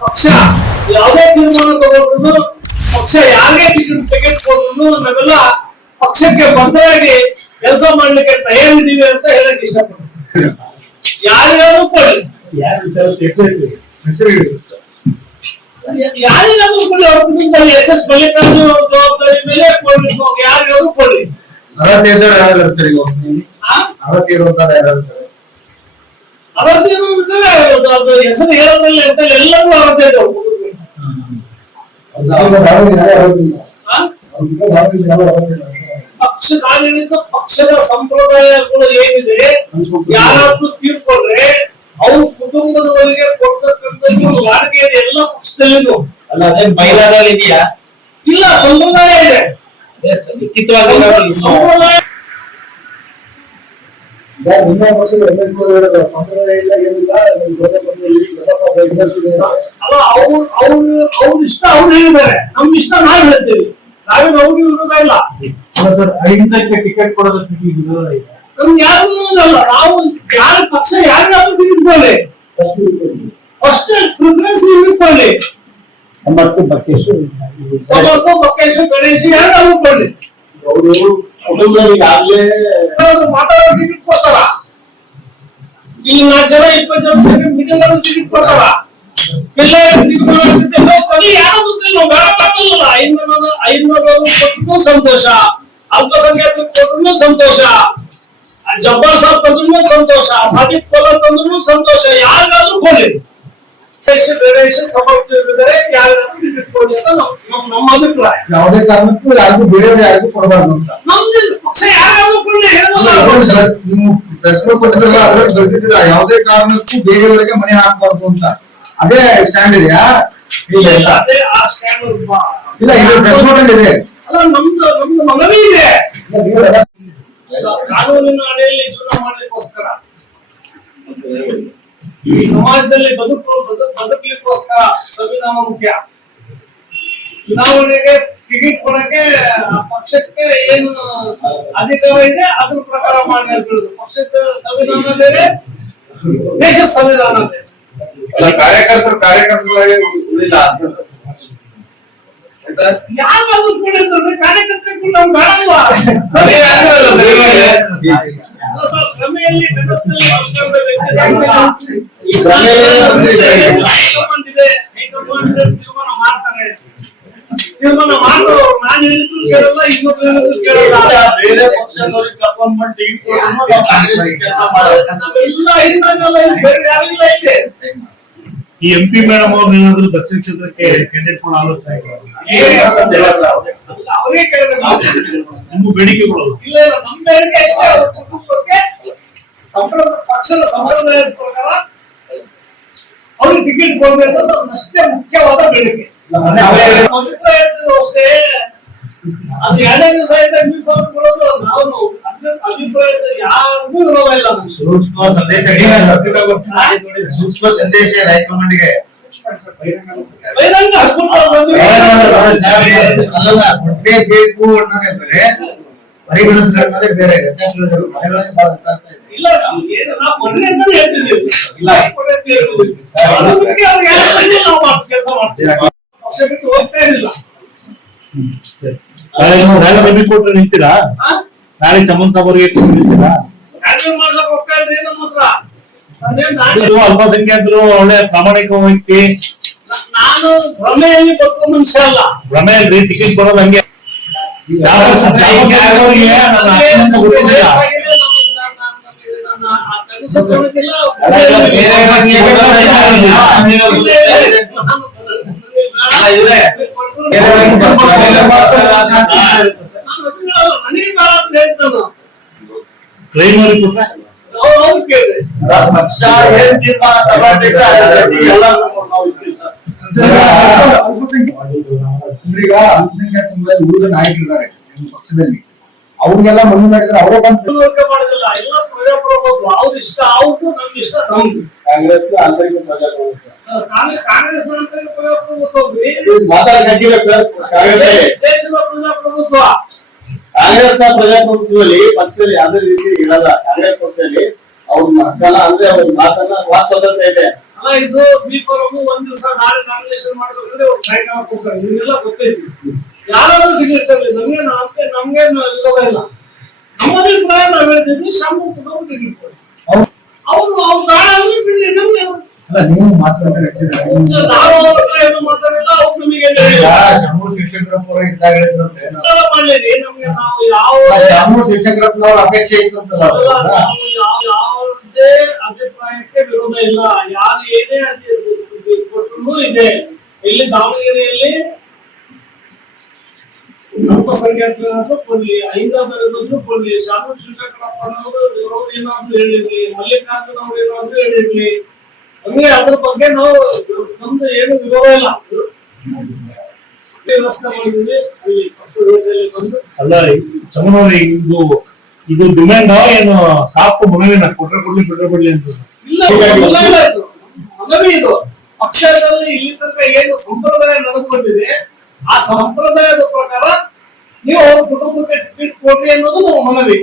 ಪಕ್ಷ. ಯಾವುದೇ ತೀರ್ಮಾನ ತಗೊಂಡ್ರು ಪಕ್ಷ ಯಾರೇ ಟಿಕೆಟ್ ತೆಗೆದುಕೊಂಡ್ರು ನಾವೆಲ್ಲ ಪಕ್ಷಕ್ಕೆ ಬದ್ಧರಾಗಿ ಕೆಲಸ ಮಾಡ್ಲಿಕ್ಕೆ ತಯಾರಿದ್ದೀವಿ ಅಂತ ಹೇಳಕ್ ಇಷ್ಟಪಡ್ತೀನಿ. ಯಾರಿಗಾದ್ರೂ ಕೊಡಿ. ಯಾರಿಗಾದ್ರೂ ಕೊಡಿ ಅವ್ರ ಕುಟುಂಬದಲ್ಲಿ ಎಸ್ ಎಸ್ ಮಲ್ಲಿಕಾರ್ಜುನ ಅವ್ರ ಜವಾಬ್ದಾರಿ ಮೇಲೆ ಕೊಡ್ಲಿಕ್ಕೆ ಯಾರಿಗಾದ್ರೂ ಕೊಡಿ. ಅರವತ್ತೈದು ಅರವತ್ತೈದು ಇರುವಂತವ್ರು ಯಾರು? ಅವತ್ತೇನು ಅದು ಹೆಸರು ಹೇಳೋದ್ರಲ್ಲಿ ಅಂತ ಎಲ್ಲರೂ ಅವತ್ತೇ ಪಕ್ಷ ಆ? ಪಕ್ಷದ ಸಂಪ್ರದಾಯಗಳು ಏನಿದೆ ಯಾರಾದ್ರೂ ತೀರ್ಕೊಂಡ್ರೆ ಅವ್ರ ಕುಟುಂಬದವರಿಗೆ ಕೊಡ್ತಕ್ಕಂಥದ್ದು ವಾಡಿಕೆ ಇದೆ ಎಲ್ಲ ಪಕ್ಷದಲ್ಲಿನೂ. ಅಲ್ಲ ಅದೇ ಮಹಿಳಾದಲ್ಲಿ ಇದೆಯಾ? ಇಲ್ಲ ಸಂಪ್ರದಾಯ ಇದೆ. ಲಿಖಿತವಾಗಿ ಸಂಪ್ರದಾಯ ಇಲ್ಲ ಏನಿಲ್ಲ ಅಲ್ಲ ಅವ್ರು ಅವ್ರು ಅವ್ರ ಇಷ್ಟ ಅವ್ರು ಹೇಳಿದ್ದಾರೆ. ನಮ್ ಇಷ್ಟ ನಾವ್ ಹೇಳ್ತೀವಿ. ನಾವೇನು ಅವ್ರಿಗೆ ವಿರೋಧ ಇಲ್ಲ. ಸರ್ ಐದಕ್ಕೆ ಟಿಕೆಟ್ ಕೊಡೋದಕ್ಕೆ ನಿಮಗೆ ವಿರೋಧ ಇಲ್ಲ. ನಮ್ಗೆ ಯಾರಿಗೂ ವಿರೋಧ ಇಲ್ಲ. ನಾವು ಯಾರ ಪಕ್ಷ ಯಾರಿಗಾದ್ರೂ ತೆಗೆದುಕೊಳ್ಳಿ ಫಸ್ಟ್ ಪ್ರಿಫರೆನ್ಸ್ ಸಮರ್ಥ ಬಕ್ಕೇಶು ಸಮರ್ಥ ಬಕ್ಕೇಶ್ ಗಣೇಶ್ ಯಾರು ಕೊಡ್ಲಿ ಅವರು ಕುಟುಂಬದಲ್ಲಿ ಈಗಾಗಲೇ ಅವ್ರು ಮಾತಾಡೋ ಟಿಕೆಟ್ ಕೊಡ್ತಾರ ಇಲ್ಲಿ ನಾಲ್ಕು ಜನ ಇಪ್ಪತ್ತು ಜನ ಸೆಕೆಂಡ್ ಮೀಟಿಂಗ್ ಅಲ್ಲಿ ಟಿಕೆಟ್ ಕೊಡ್ತಾರ ಎಲ್ಲ ತೀರ್ಮಾನಿಸಿದ್ರೆ ಯಾರಾದ್ರೂ ನಾವು ಬೇಡ ಮಾಡಲ್ಲ ಐನೂರು ಐನೂರು ಕೊಟ್ಟರು ಸಂತೋಷ ಅಲ್ಪಸಂಖ್ಯಾತರು ಕೊಟ್ಟರು ಸಂತೋಷ ಜಬ್ಬರ್ ಸಾಬ್ ತಂದ್ರು ಸಂತೋಷ ಸಾದಿಕ್ ಪವರ್ ತಂದ್ರು ಸಂತೋಷ ಯಾರಿಗಾದ್ರೂ ಕೊಡ್ಲಿ ಯಾವುದೇ ಕಾರಣಕ್ಕೂ ಯಾರಿಗೂ ಬೇರೆಯವ್ರು ಯಾರಿಗೂ ಕೊಡಬಾರ್ದು ಅಂತ. ನೀವು. ಪ್ರೆಸ್ ಪತ್ರದಲ್ಲಿ ಅದ್ರಲ್ಲಿ ಬರ್ದಿದ್ದೀರಾ? ಯಾವುದೇ ಕಾರಣಕ್ಕೂ ಬೇರೆಯವರಿಗೆ ಮನೆ ಹಾಕಬಾರ್ದು ಅಂತ. ಅದೇ ಸ್ಟ್ಯಾಂಡ್ ಇದೆಯಾ? ಇಲ್ಲ ಇದು ಪ್ರೆಸ್ ನೋಟ್ ಇದೆ. ಕಾನೂನಿನ ಅಡಿಯಲ್ಲಿ ಜೀವನ ಮಾಡ್ಲಿಕ್ಕೋಸ್ಕರ. ಈ ಸಮಾಜದಲ್ಲಿ ಬದುಕು ಬದು- ಬದುಕಲಿಕ್ಕೋಸ್ಕರ ಸಂವಿಧಾನ ಮುಖ್ಯ. ಚುನಾವಣೆಗೆ ಟಿಕೆಟ್ ಕೊಡಕ್ಕೆ ಪಕ್ಷಕ್ಕೆ ಏನು ಅಧಿಕಾರ ಇದೆ ಅದ್ರ ಪ್ರಕಾರ ಮಾಡಿ ಹೇಳ್ಬಿಡುದು ಪಕ್ಷದ ಸಂವಿಧಾನ ಬೇರೆ ದೇಶದ ಸಂವಿಧಾನ ಬೇರೆ. ಕಾರ್ಯಕರ್ತರು ಕಾರ್ಯಕರ್ತರಾಗಿ ಉಳಿಲ್ಲ ಯಾರಾದ್ರೂ ನಾವು ಬೇಡಲ್ವಾ ಈ ಎಂಪಿ ಹೈಕಮಾಂಡ್ ಇದೆ ಹೈಕಮಾಂಡ್ ತೀರ್ಮಾನ ಮಾಡ್ತಾರೆ ತೀರ್ಮಾನ ಮಾಡೋರು ನಾನು ಹೇಳಿದ್ರು ಕೇಳಲ್ಲ ಇನ್ನೊಬ್ರು ಕೇಳಲ್ಲ ಬೇರೆ ಪಕ್ಷದವ್ರಿಗೆ ಕರ್ಕೊಂಡ್ ಬಂದು ಟಿಕೆಟ್ ಕೊಡೋದು ನಾವು ಕಾಂಗ್ರೆಸ್ ಕೆಲಸ ಮಾಡೋದು ನಾವೆಲ್ಲ ಬೇರೆ ಯಾರಿಲ್ಲ ಇಲ್ಲಿ ಈ ಎಂ ಪಿ ಮೇಡಮ್ ಅವ್ರು ಏನಾದ್ರು ದಕ್ಷಿಣ ಕ್ಷೇತ್ರಕ್ಕೆ ಕ್ಯಾಂಡಿಡೇಟ್ ಕೂಡ ಆಲೋಚನೆ ಅವರೇ ಬೇಡಿಕೆಗಳು ಇಲ್ಲ ಇಲ್ಲ ನಮ್ಮ ಬೇಡಿಕೆ ಅಷ್ಟೇ. ಸಂಪ್ರದಾಯ ಪಕ್ಷದ ಸಂಪ್ರದಾಯದ ಪ್ರಕಾರ ಅವ್ರಿಗೆ ಟಿಕೆಟ್ ಕೊಡ್ಬೇಕು ಅಂತ ಅಷ್ಟೇ ಮುಖ್ಯವಾದ ಬೇಡಿಕೆ. ಅಷ್ಟೇ. ಅದು ಎರಡನೇ ದಿವಸ ಆಯ್ತು ಅಭಿಪ್ರಾಯ ಕೊಡೋದು. ನಾವು ಅಭಿಪ್ರಾಯ ಯಾರಿಗೂ ವಿರೋಧ ಇಲ್ಲ. ಸೂಕ್ಷ್ಮ ಸಂದೇಶ ಸೂಕ್ಷ್ಮ ಸಂದೇಶ ಇದೆ. ಹೈಕಮಾಂಡ್ಗೆ. ಬಹಿರಂಗ ಅಲ್ಲಲ್ಲ ಕೊಡ್ಲೇಬೇಕು ಅನ್ನೋದೇ ಬೇರೆ ಪರಿಗಣಿಸ್ಬೇಕು ಬೇರೆ ವ್ಯತ್ಯಾಸಗಳಿದೆ ಮನೆಗಳಲ್ಲಿ ಬಹಳ ವ್ಯತ್ಯಾಸ ಇದೆ. ಇಲ್ಲ ಏನು ನಾವು ಮೊನ್ನೆ ಅಂತಾನೆ ಹೇಳ್ತಿದ್ದೀವಿ. ಇಲ್ಲ. ಕೊಡಿ ಅಂತ ಹೇಳ್ತಿದ್ದೀವಿ. ಅದು ಬಿಟ್ಟು ಯಾರು ನಾವು ಮಾಡ್- ಕೆಲಸ ಮಾಡ್ತೀವಿ. ಪಕ್ಷ ಬಿಟ್ಟು ಹೋಗ್ತಾ ಇರಲಿಲ್ಲ. ನಾಳೆ ನೀವು ನಾಳೆ ರವಿ ಕೊಟ್ರೆ ನಿಂತೀರಾ? ನಾಳೆ ಚಮನ್ ಸಾಬ್ ಅವ್ರಿಗೆ ಕೊಟ್ಟು ಹ್ಯಾಂಡಲ್ ಮಾಡ್ಸಕ್ ಹೋಗ್ತಾ ನಮ್ಮ ಹತ್ರ. ಅಲ್ಪಸಂಖ್ಯಾತರು ಒಳ್ಳೆ ಪ್ರಾಮಾಣಿಕ ವ್ಯಕ್ತಿ ನಾನು ಭ್ರಮೆಯಲ್ಲಿ ಬದುಕೋ ಮನುಷ್ಯ ಅಲ್ಲ. ಭ್ರಮೆ ಅಲ್ರಿ ಟಿಕೆಟ್ ಬರೋದು ಹಂಗೆ. ಅವ್ರು ಕೇಳಿದೆ ಪಕ್ಷ ಏನ್ ತೀರ್ಮಾನ ತಗೊಂಡಿದ್ರೆ ಈಗ ಅಲ್ಪಸಂಖ್ಯಾತ ಸಮುದಾಯದ ಉಳಿದ ನಾಯಕರಿದ್ದಾರೆ ಪಕ್ಷದಲ್ಲಿ ಅವ್ರಿಗೆಲ್ಲ ಮನವಿ ಮಾಡಿದ್ರೆ ಅವರೇ ಬಂದು ಇಷ್ಟ ಅವ್ರದ್ದು ನಮ್ ಇಷ್ಟ ನಮ್ದು ಕಾಂಗ್ರೆಸ್ ಆಂತರಿಕ ಪ್ರಜಾಪ್ರಭುತ್ವ. ಕಾಂಗ್ರೆಸ್ ನಂತರ ಪ್ರಜಾಪ್ರಭುತ್ವ ದೇಶದ ಪ್ರಜಾಪ್ರಭುತ್ವ ಕಾಂಗ್ರೆಸ್ನ ಪ್ರಜಾಪ್ರಭುತ್ವದಲ್ಲಿ ಪಕ್ಷದಲ್ಲಿ ಯಾವುದೇ ರೀತಿ ಇರಲ್ಲ ಕಾಂಗ್ರೆಸ್ ಪಕ್ಷದಲ್ಲಿ ಅವ್ರ ಮಕ್ಕಳ ಅಂದ್ರೆ ಅವ್ರ ಮಾತನ್ನ ವಾಕ್ ಇದೆ ಅಲ್ಲ ಇದು ಬಿ ಫಾರಮ್ ಒಂದ್ ದಿವಸ ನಾಳೆ ನಾಮಿನೇಷನ್ ಮಾಡ್ಬೇಕಂದ್ರೆ ಒಂದು ಸಾಯಂಕಾಲ ಹೋಗ್ತಾರೆ ನಿಮ್ಗೆಲ್ಲ ಗೊತ್ತೈತಿ ಯಾರಾದ್ರೂ ಸಿಗಿರ್ತಾರೆ ನಮ್ಗೆ ನಮ್ಗೆ ನಮ್ಗೆ ವಿರೋಧ ಇಲ್ಲ. ನಮ್ಮ ಅಭಿಪ್ರಾಯ ನಾವ್ ಹೇಳ್ತಿದ್ವಿ ಶಾಮು ಕುಟುಂಬ ತೆಗಿಬೋದು ಅವ್ರು ಅವ್ರು ನಾಳೆ ಬಿಡ್ಲಿ ನಮ್ಗೆ ನೀವು ಮಾತಾಡ್ತಾರೆ ನಾವು ಅವ್ರ ಹತ್ರ ಏನು ಮಾತಾಡಿಲ್ಲ ಅವ್ರು ನಮಗೆ. ಶಂಭು ಶಿವಶಂಕರಪ್ಪರ ಇದ್ದಾಗ ಹೇಳಿದ್ರಂತೆ ನಾವು- ಉತ್ತರ ನಮ್ಗೆ ನಾವು ಯಾವ ಶಂಭು ಶಿವಶಂಕರಪ್ಪನವ್ರ ಅಪೇಕ್ಷೆ ಇತ್ತಂತಲ್ಲ. ಯಾವ- ಯಾವುದೇ ಅಭಿಪ್ರಾಯಕ್ಕೆ ವಿರೋಧ ಇಲ್ಲ. ಯಾರು ಏನೇ ಕೊಟ್ಟರು ಇದೆ. ಇಲ್ಲಿ ದಾವಣಗೆರೆಯಲ್ಲಿ ಅಲ್ಪಸಂಖ್ಯಾತರನ್ನು ಕೊಡ್ಲಿ ಐಂಗಾದರನ್ನು ಕೊಡ್ಲಿ. ಶಾಮು ಶಿವಶಂಕರಪ್ಪನವರು ಅವ್ರು ಏನಾದ್ರು ಹೇಳಿರ್ಲಿ ಮಲ್ಲಿಕಾರ್ಜುನ ಅವ್ರು ಏನಾದ್ರು ಹೇಳಿರ್ಲಿ. ಹಂಗೆ ಅದ್ರ ಬಗ್ಗೆ ನಾವು ನಮ್ದು ಏನು ವಿರೋಧ ಇಲ್ಲ. ವ್ಯವಸ್ಥೆ ಮಾಡಿದ್ವಿ. ಅಲ್ಲಿ ಬಂದು ಅಲ್ಲ ಚಮನವರಿ ಇದು ಇದು ಡಿಮ್ಯಾಂಡ್ ಏನು ಸಾಫ್ಟ್ ಮನವಿನ ಕೊಟ್ರೆ ಕೊಡ್ಲಿ ಕೊಟ್ರೆ ಕೊಡ್ಲಿ ಅಂತ ಇಲ್ಲ ಇದು. ಮನವಿ ಇದು. ಪಕ್ಷದಲ್ಲಿ ಇಲ್ಲಿ ತನಕ ಏನು ಸಂಪ್ರದಾಯ ನಡೆದುಕೊಂಡಿದೆ ಆ ಸಂಪ್ರದಾಯದ ಪ್ರಕಾರ ನೀವು ಅವ್ರ ಕುಟುಂಬಕ್ಕೆ ಟಿಕೆಟ್ ಕೊಡ್ರಿ ಅನ್ನೋದು ನಮ್ಮ ಮನವಿ.